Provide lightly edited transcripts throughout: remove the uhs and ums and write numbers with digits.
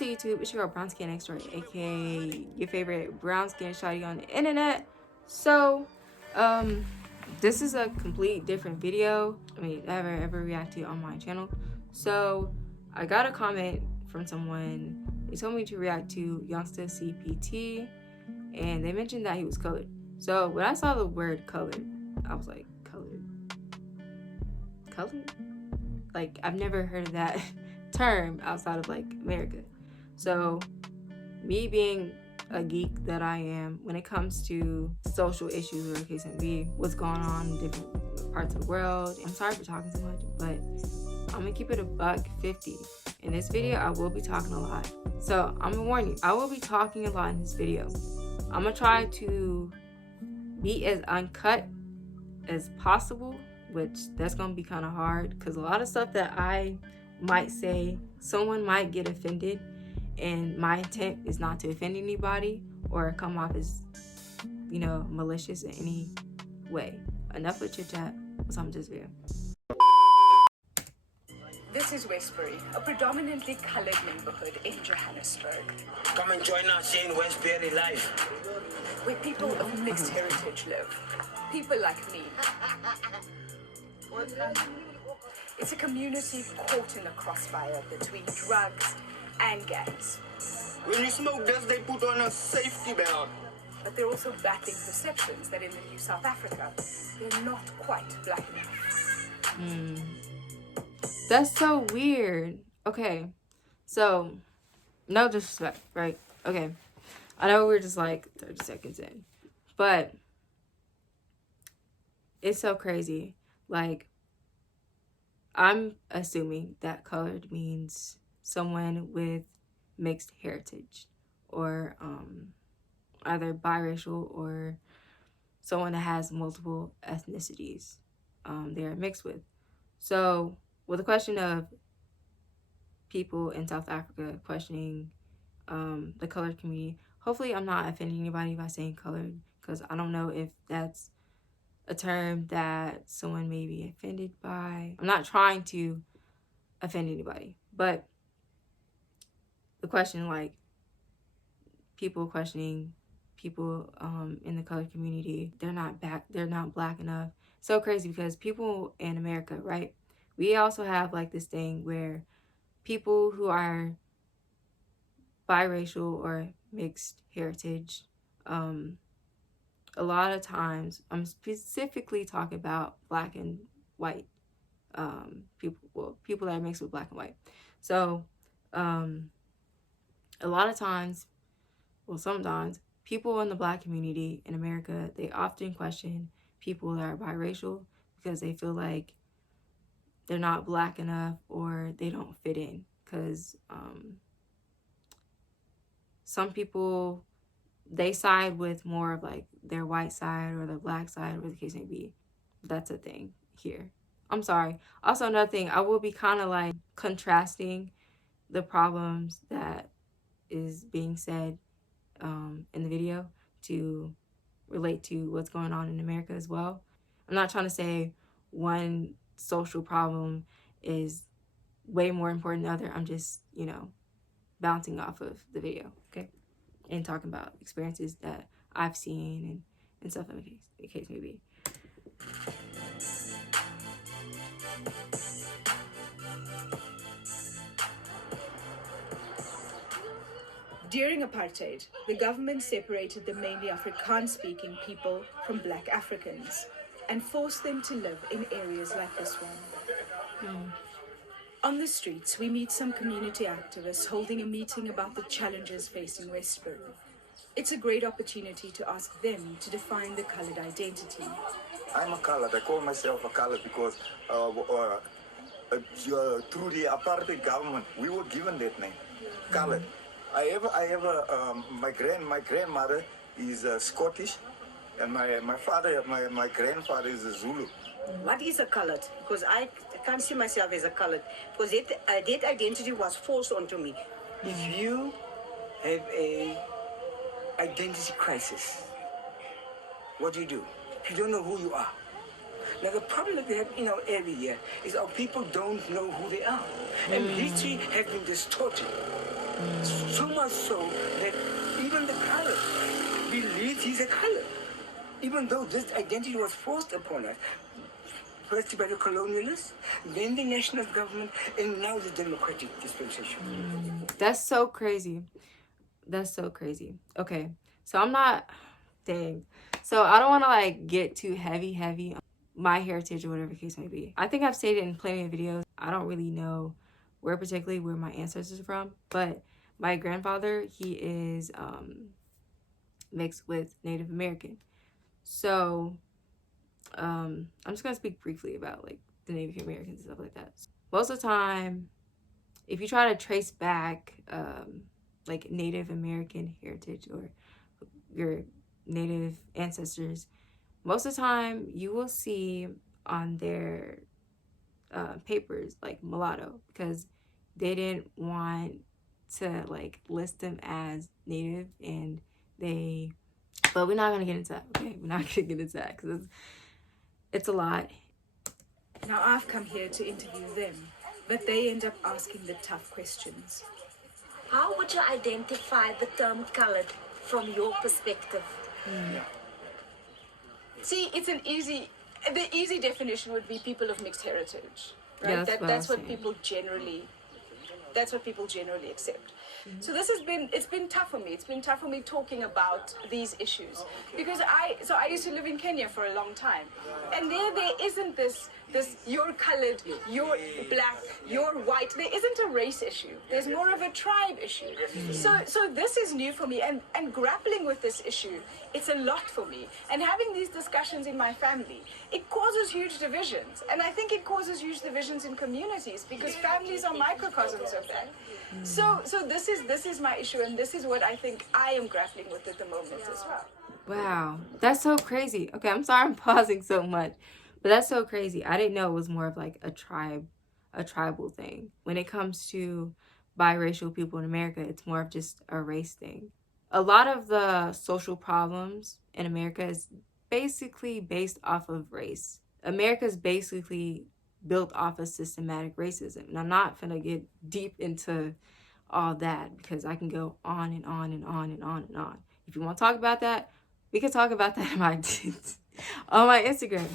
What's up, YouTube? It's your girl BRWNSKINXTDOOR, aka your favorite brown skin shawty on the internet. So, this is a complete different video I ever react to on my channel. So, I got a comment from someone. They told me to react to Youngsta CPT, and they mentioned that he was colored. So, when I saw the word colored, I was like, colored? Colored? Like, I've never heard of that term outside of like America. So me being a geek that I am, when it comes to social issues or case may be what's going on in different parts of the world, I'm sorry for talking so much, but I'm gonna keep it $1.50. In this video I will be talking a lot, so I'm gonna warn you, I will be talking a lot in this video. I'm gonna try to be as uncut as possible, which that's gonna be kind of hard because a lot of stuff that I might say, someone might get offended, and my intent is not to offend anybody or come off as, you know, malicious in any way. Enough with chit chat. Let's on this video. This is Westbury, a predominantly coloured neighbourhood in Johannesburg. Come and join us here in Westbury life, where people of mixed heritage live. People like me. It's a community caught in a crossfire between drugs and gangs. when you smoke this, they put on a safety belt. But they're also battling perceptions that in the new South Africa, they're not quite black enough. That's so weird. Okay, so no disrespect, right? Okay, I know we're just like 30 seconds in, but it's so crazy. Like, I'm assuming that colored means someone with mixed heritage, or either biracial or someone that has multiple ethnicities they are mixed with. So with the question of people in South Africa questioning the colored community, hopefully I'm not offending anybody by saying colored, because I don't know if that's a term that someone may be offended by. I'm not trying to offend anybody, but the question, like, people questioning people in the colored community, they're not black enough. So crazy, because people in America, right, we also have like this thing where people who are biracial or mixed heritage, a lot of times, I'm specifically talking about black and white people that are mixed with black and white. So a lot of times, well, sometimes, people in the black community in America, they often question people that are biracial because they feel like they're not black enough or they don't fit in, because some people, they side with more of like their white side or the black side, or the case may be. That's a thing here. I'm sorry. Also, another thing, I will be kind of like contrasting the problems that is being said in the video to relate to what's going on in America as well. I'm not trying to say one social problem is way more important than the other. I'm just, you know, bouncing off of the video, okay? And talking about experiences that I've seen and stuff in the case may be. During apartheid, the government separated the mainly Afrikaans-speaking people from black Africans and forced them to live in areas like this one. On the streets, we meet some community activists holding a meeting about the challenges facing Westbury. It's a great opportunity to ask them to define the colored identity. I'm a colored. I call myself a colored because through the apartheid government, we were given that name, colored. My grandmother is Scottish, and my grandfather is a Zulu. What is a colored? Because I can't see myself as a colored, because that identity was forced onto me. If you have a identity crisis, what do? If you don't know who you are. Now the problem that we have in our area here is our people don't know who they are. And history has been distorted. So much so that even the color believes he's a color. Even though this identity was forced upon us, first by the colonialists, then the national government, and now the democratic dispensation. That's so crazy. That's so crazy. Okay, so I'm not, dang. So I don't want to like get too heavy on my heritage or whatever the case may be. I think I've stated in plenty of videos, I don't really know particularly where my ancestors are from, but my grandfather, he is mixed with Native American. So I'm just gonna speak briefly about like the Native Americans and stuff like that. Most of the time, if you try to trace back like Native American heritage or your Native ancestors, most of the time you will see on their papers like mulatto, because they didn't want to like list them as Native, and they, but we're not gonna get into that. Okay, we're not gonna get into that because it's a lot. Now I've come here to interview them, but they end up asking the tough questions. How would you identify the term colored from your perspective? See, it's the easy definition would be people of mixed heritage, right? Yeah, that's what people generally accept. So it's been tough for me. It's been tough for me talking about these issues because I used to live in Kenya for a long time, and there isn't this you're colored, you're black, you're white. There isn't a race issue. There's more of a tribe issue. So this is new for me, and grappling with this issue, it's a lot for me. And having these discussions in my family, it causes huge divisions, and I think it causes huge divisions in communities because families are microcosms of that. So this is my issue, and this is what I think I am grappling with at the moment as well. Wow, that's so crazy. Okay, I'm sorry I'm pausing so much, but that's so crazy. I didn't know it was more of like a tribal thing. When it comes to biracial people in America, it's more of just a race thing. A lot of the social problems in America is basically based off of race. America is basically built off of systematic racism. And I'm not gonna get deep into all that because I can go on and on and on and on and on. If you want to talk about that, we can talk about that on my Instagram.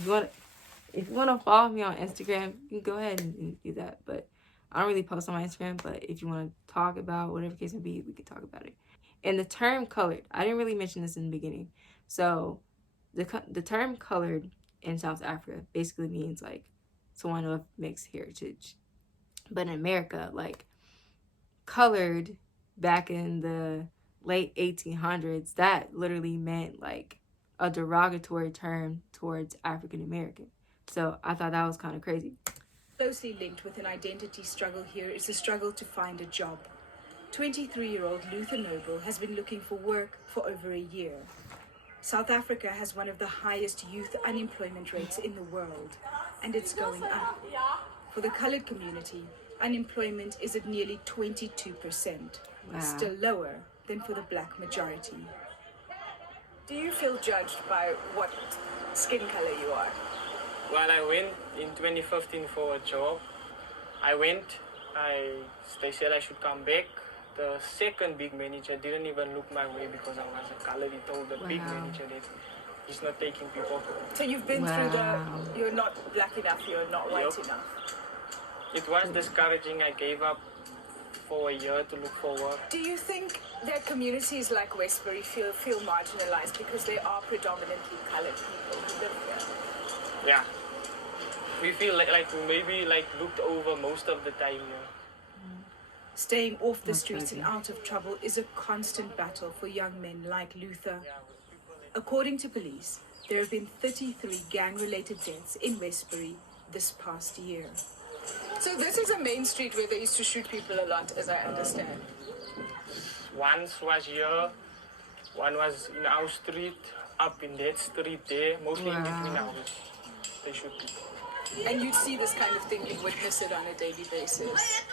If you want to follow me on Instagram, you can go ahead and do that. But I don't really post on my Instagram. But if you want to talk about whatever case may be, we can talk about it. And the term colored, I didn't really mention this in the beginning. So the term colored in South Africa basically means like someone of mixed heritage. But in America, like colored back in the late 1800s, that literally meant like a derogatory term towards African American. So I thought that was kind of crazy. Closely linked with an identity struggle here is the struggle to find a job. 23-year-old Luther Noble has been looking for work for over a year. South Africa has one of the highest youth unemployment rates in the world, and it's going up. For the colored community, unemployment is at nearly 22%, still lower than for the black majority. Do you feel judged by what skin color you are? Well, I went in 2015 for a job. They said I should come back. The second big manager didn't even look my way because I was a color. He told the big manager that he's not taking people. So you've been through you're not black enough, you're not white enough. It was discouraging. I gave up for a year to look for work. Do you think that communities like Westbury feel marginalized because they are predominantly colored people who live here? Yeah. We feel like maybe looked over most of the time. Staying off the streets and out of trouble is a constant battle for young men like Luther. According to police, there have been 33 gang-related deaths in Westbury this past year. So this is a main street where they used to shoot people a lot, as I understand. Once was here, one was in our street, up in that street there, mostly in between ours. They shoot people. And you'd see this kind of thing, you witness it on a daily basis.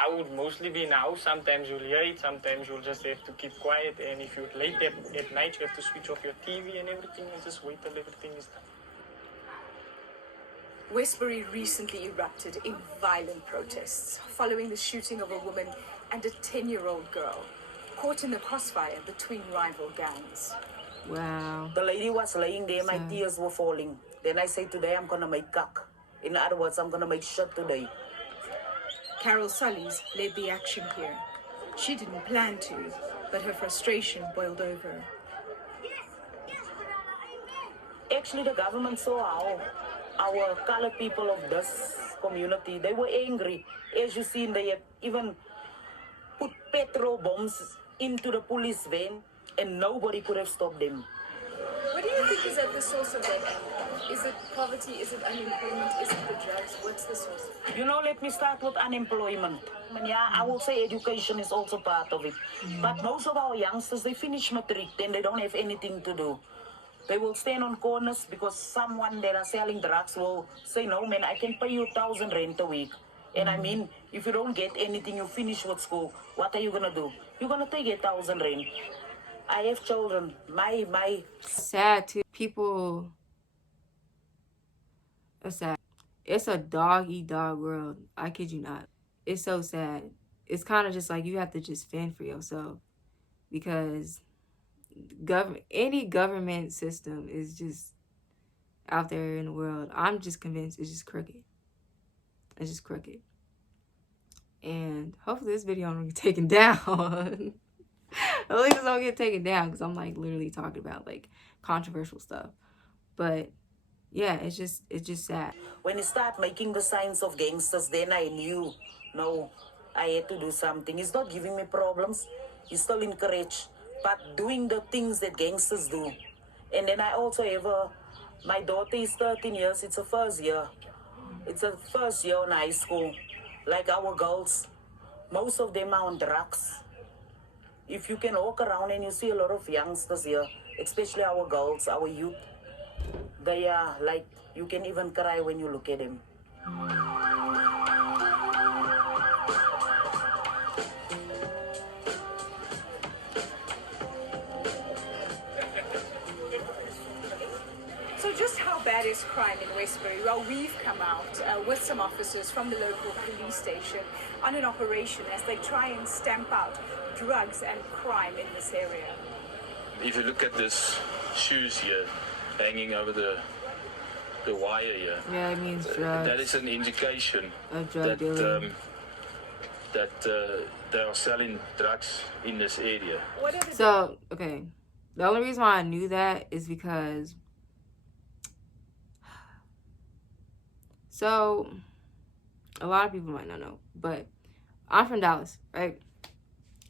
I would mostly be in house. Sometimes you'll hear it, sometimes you'll just have to keep quiet. And if you're late at night, you have to switch off your TV and everything and just wait till everything is done. Westbury recently erupted in violent protests following the shooting of a woman and a 10-year-old girl caught in the crossfire between rival gangs. Wow. The lady was laying there, my Sad. tears were falling. Then I said, today I'm gonna make kak. In other words, I'm gonna make shit today. Carol Sullies led the action here. She didn't plan to, but her frustration boiled over. Actually, the government saw how our colored people of this community, they were angry. As you seen, they have even put petrol bombs into the police van and nobody could have stopped them. What do you think is at the source of that anger? Is it poverty? Is it unemployment? Is it the drugs? What's the source? You know, let me start with unemployment. I mean, yeah, I will say education is also part of it. But most of our youngsters, they finish matric, then they don't have anything to do. They will stand on corners because someone that are selling drugs will say, no, man, I can pay you 1,000 rent a week. And I mean, if you don't get anything, you finish with school, what are you going to do? You're going to take 1,000 rent. I have children. My Sad too. People are sad. It's a dog-eat-dog world. I kid you not. It's so sad. It's kind of just like you have to just fend for yourself because any government system is just out there in the world. I'm just convinced it's just crooked. It's just crooked. And hopefully this video don't get taken down. At least it don't get taken down because I'm like literally talking about like controversial stuff. But yeah, it's just sad. When you start making the signs of gangsters, then I knew, no, I had to do something. He's not giving me problems. He's still encouraged. But doing the things that gangsters do. And then I also have my daughter is 13 years. It's her first year. It's her first year in high school. Like our girls, most of them are on drugs. If you can walk around and you see a lot of youngsters here, especially our girls, our youth, they are like, you can even cry when you look at them. So just how bad is crime in Westbury? Well, we've come out with some officers from the local police station on an operation as they try and stamp out drugs and crime in this area. If you look at this shoes here, hanging over the wire here, Yeah, it means drugs. that is an indication Of drug that dealing. they are selling drugs in this area. What are the So, okay. The only reason why I knew that is because so a lot of people might not know, but I'm from Dallas, right?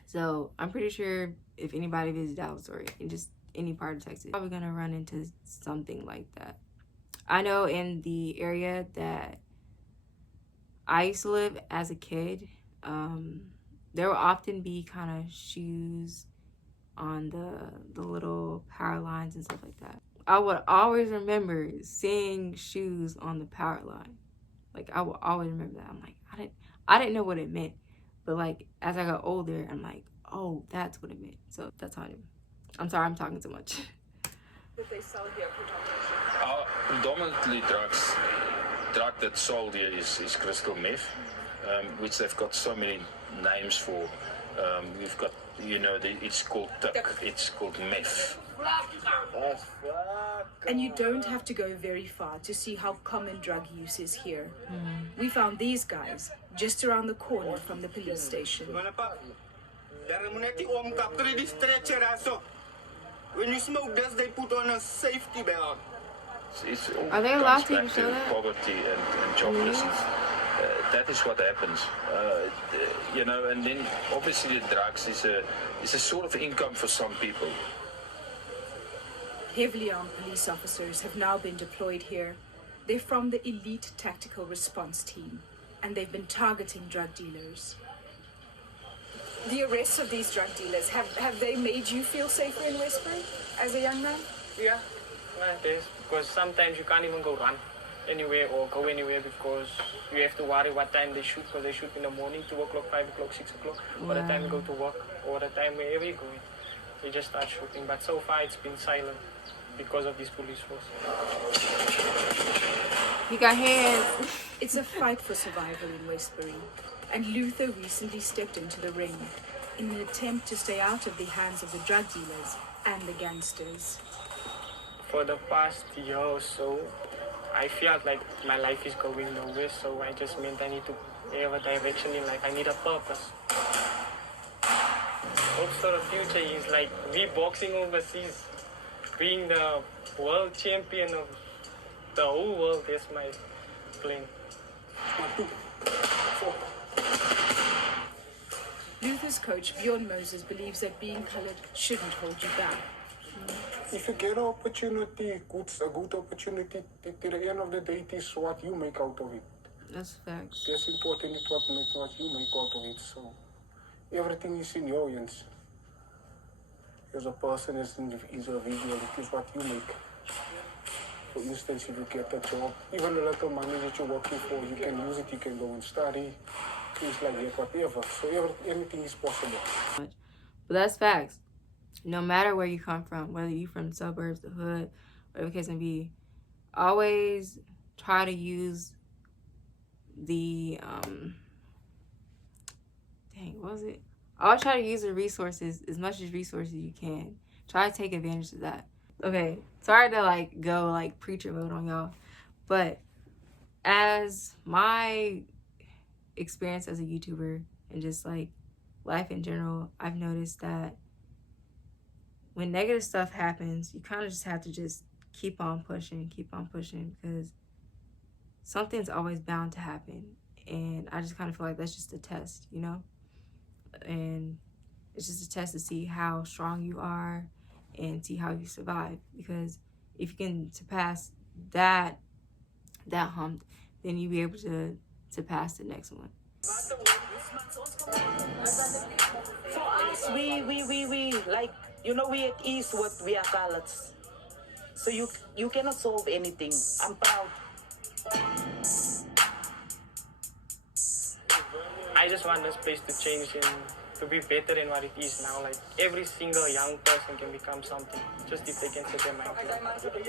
So I'm pretty sure if anybody visits Dallas or in just any part of Texas, probably gonna run into something like that. I know in the area that I used to live as a kid, there will often be kind of shoes on the little power lines and stuff like that. I would always remember seeing shoes on the power line. Like I would always remember that. I'm like, I didn't know what it meant. But like as I got older, I'm like, oh, that's what it meant. So that's how I knew. I'm sorry, I'm talking too much. that they sell here predominantly? Predominantly drugs. Drug that's sold here is crystal meth, which they've got so many names for. We've got, you know, it's called tuck, it's called meth. And you don't have to go very far to see how common drug use is here. We found these guys just around the corner from the police station. When you smoke this, they put on a safety belt. It's all Are they allowed comes to back even show that? poverty and joblessness. That is what happens, you know. And then obviously the drugs is a sort of income for some people. Heavily armed police officers have now been deployed here. They're from the elite tactical response team, and they've been targeting drug dealers. The arrests of these drug dealers, have they made you feel safer in Westbury as a young man? Yeah, it is. Because sometimes you can't even go run anywhere or go anywhere because you have to worry what time they shoot, because they shoot in the morning, 2 o'clock, 5 o'clock, 6 o'clock, or the time you go to work, or the time wherever you're going. They just start shooting. But so far it's been silent. because of this police force. He got hands. It's a fight for survival in Westbury, and Luther recently stepped into the ring in an attempt to stay out of the hands of the drug dealers and the gangsters. For the past year or so, I felt like my life is going nowhere, so I just meant I need to have a direction in life. I need a purpose. Hope for the future is like me boxing overseas, being the world champion of the whole world. That's my plan. Luther's coach, Bjorn Moses, believes that being colored shouldn't hold you back. If you get an opportunity, a good opportunity, at the end of the day, it is what you make out of it. That's facts. That's important, it's what you make out of it. So everything is in your hands. As a person, as an individual, it is what you make. For instance, if you get a job, even a little money that you're working for, you can use it, you can go and study, things like that, whatever. So anything is possible. But that's facts. No matter where you come from, whether you're from the suburbs, the hood, whatever the case may be, always try to use the, always try to use the resources, as much as resources you can. Try to take advantage of that. Okay, sorry to go preacher mode on y'all, but as my experience as a YouTuber and just life in general, I've noticed that when negative stuff happens, you kind of just have to just keep on pushing, because something's always bound to happen. And I just kind of feel like that's just a test, you know? And it's just a test to see how strong you are and see how you survive. Because if you can surpass that hump, then you'll be able to surpass the next one. For us, we like, you know, we at ease what we are coloreds. So you cannot solve anything. I'm proud. I just want this place to change and to be better than what it is now. Like every single young person can become something, just if they can set their mind to it.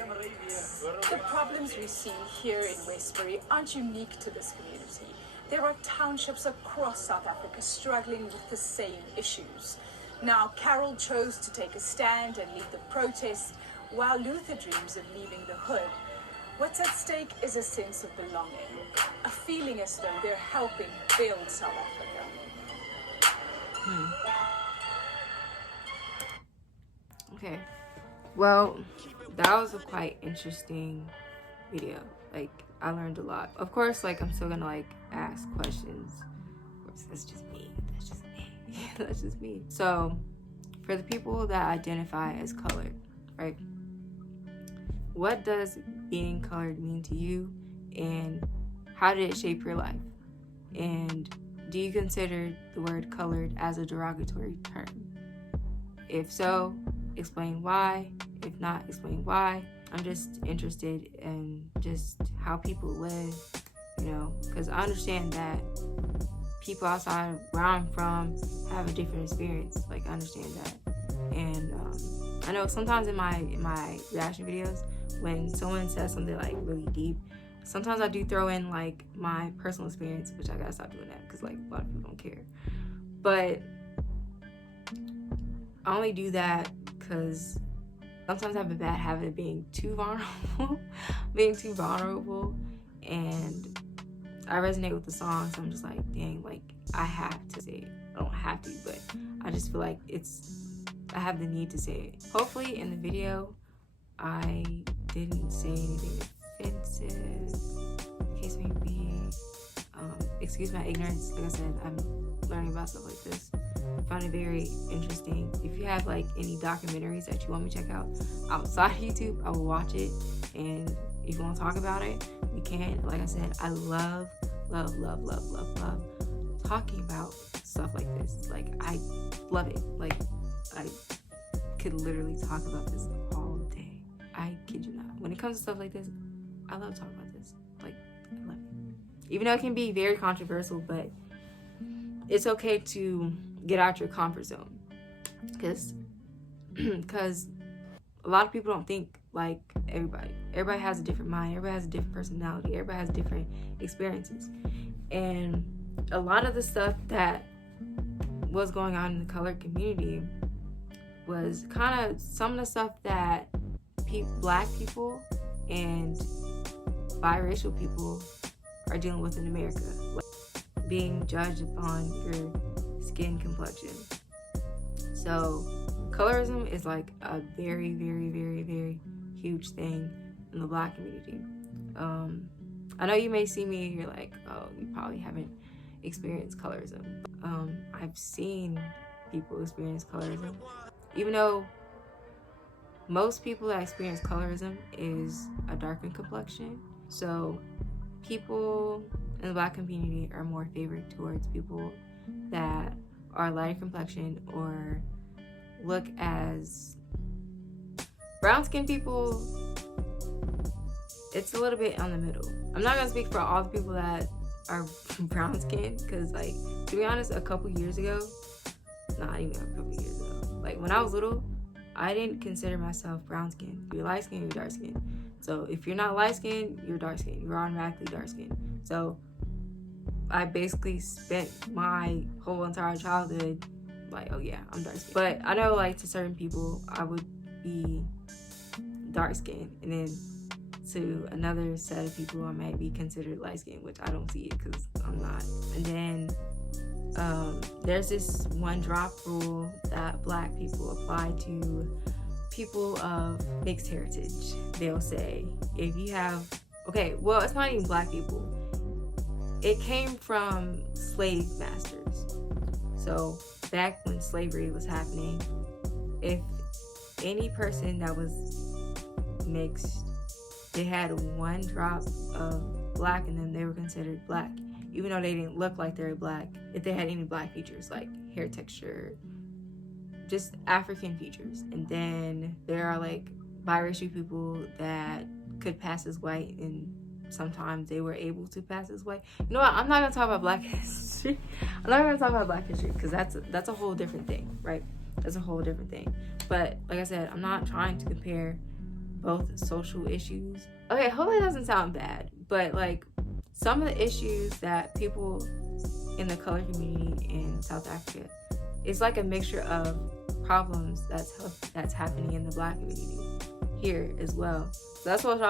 The problems we see here in Westbury aren't unique to this community. There are townships across South Africa struggling with the same issues. Now, Carol chose to take a stand and lead the protest, while Luther dreams of leaving the hood. What's at stake is a sense of belonging, a feeling as though they're helping build South Africa. Okay, well, that was a quite interesting video. I learned a lot. Of course, I'm still gonna ask questions. Of course, that's just me. That's just me. So, for the people that identify as colored, right? What does being colored mean to you, and how did it shape your life? And do you consider the word colored as a derogatory term? If so, explain why. If not, explain why. I'm just interested in just how people live, because I understand that people outside where I'm from have a different experience. I understand that. And I know sometimes in my reaction videos, when someone says something really deep, sometimes I do throw in my personal experience, which I gotta stop doing that because a lot of people don't care. But I only do that because sometimes I have a bad habit of being too vulnerable, and I resonate with the song, so I'm just dang, I have to say it. I don't have to, but I just feel like I have the need to say it. Hopefully in the video, I didn't say anything offensive, in case maybe, excuse my ignorance. Like I said, I'm learning about stuff like this. I find it very interesting. If you have any documentaries that you want me to check out outside of YouTube, I will watch it. And if you want to talk about it, we can. Like I said, I love talking about stuff like this. I love it. I could literally talk about this all day. I kid you not. When it comes to stuff like this, I love talking about this. I love it. Even though it can be very controversial, but it's okay to get out your comfort zone. Because a lot of people don't think like everybody. Everybody has a different mind. Everybody has a different personality. Everybody has different experiences. And a lot of the stuff that was going on in the colored community was kind of some of the stuff that Black people and biracial people are dealing with in America. Like being judged upon your skin complexion. So colorism is like a very, very, very, very huge thing in the Black community. I know you may see me and you're like, oh, you probably haven't experienced colorism. I've seen people experience colorism. Even though most people that experience colorism is a darkened complexion. So people in the Black community are more favored towards people that are lighter complexion or look as brown skinned people. It's a little bit on the middle. I'm not gonna speak for all the people that are brown skinned, because like, to be honest, a couple years ago, not even a couple years ago, like when I was little, I didn't consider myself brown skinned. You're light skinned, you're dark skinned. So if you're not light skinned, you're dark skinned. You're automatically dark skinned. So I basically spent my whole entire childhood like, oh yeah, I'm dark skinned. But I know like to certain people, I would be dark skinned, and then to another set of people, I might be considered light skinned, which I don't see it because I'm not. And then there's this one drop rule that Black people apply to people of mixed heritage. They'll say, if you have, okay, well, it's not even Black people. It came from slave masters. So back when slavery was happening, if any person that was mixed, they had one drop of Black in them, they were considered Black, even though they didn't look like they were Black. If they had any Black features, like hair texture, just African features. And then there are like biracial people that could pass as white, and sometimes they were able to pass as white. You know what? I'm not gonna talk about Black history. I'm not gonna talk about Black history because that's a whole different thing, right? That's a whole different thing. But like I said, I'm not trying to compare both social issues. Okay, hopefully it doesn't sound bad, but like some of the issues that people in the colored community in South Africa, it's like a mixture of problems that's happening in the Black community here as well. So that's what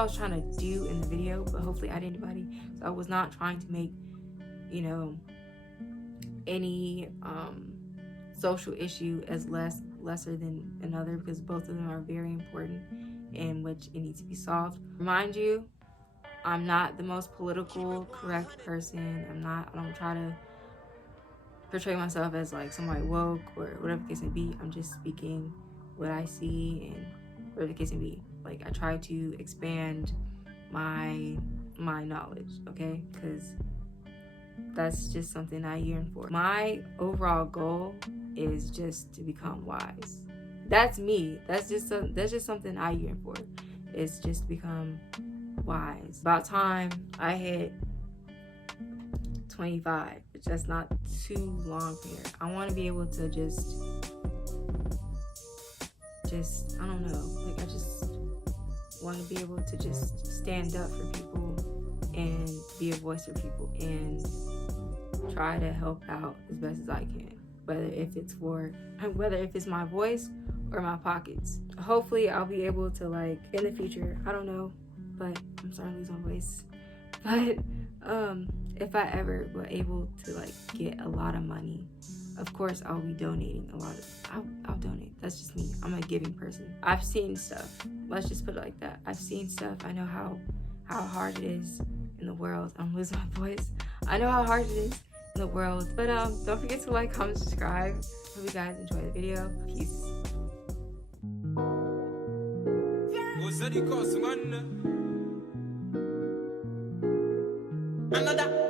I was trying to do in the video, but hopefully I didn't anybody. So I was not trying to make, you know, any social issue as lesser than another, because both of them are very important in which it needs to be solved. Remind you, I'm not the most political correct person. I don't try to portray myself as like somebody woke or whatever the case may be. I'm just speaking what I see and whatever the case may be. Like, I try to expand my knowledge, okay? Because that's just something I yearn for. My overall goal is just to become wise. That's me. That's just something I yearn for. It's just to become wise. About time I hit 25, which that's not too long from here. I want to be able to just I don't know, like I just want to be able to just stand up for people and be a voice for people and try to help out as best as I can, whether if it's my voice or my pockets. Hopefully I'll be able to, like, in the future, I don't know, but I'm starting to lose my voice, but if I ever were able to like get a lot of money, of course I'll be donating a lot of, I'll donate. That's just me. I'm a giving person. I've seen stuff. Let's just put it like that. I've seen stuff. I know how hard it is in the world. I'm losing my voice. I know how hard it is in the world. But don't forget to like, comment, subscribe. Hope you guys enjoy the video. Peace. Another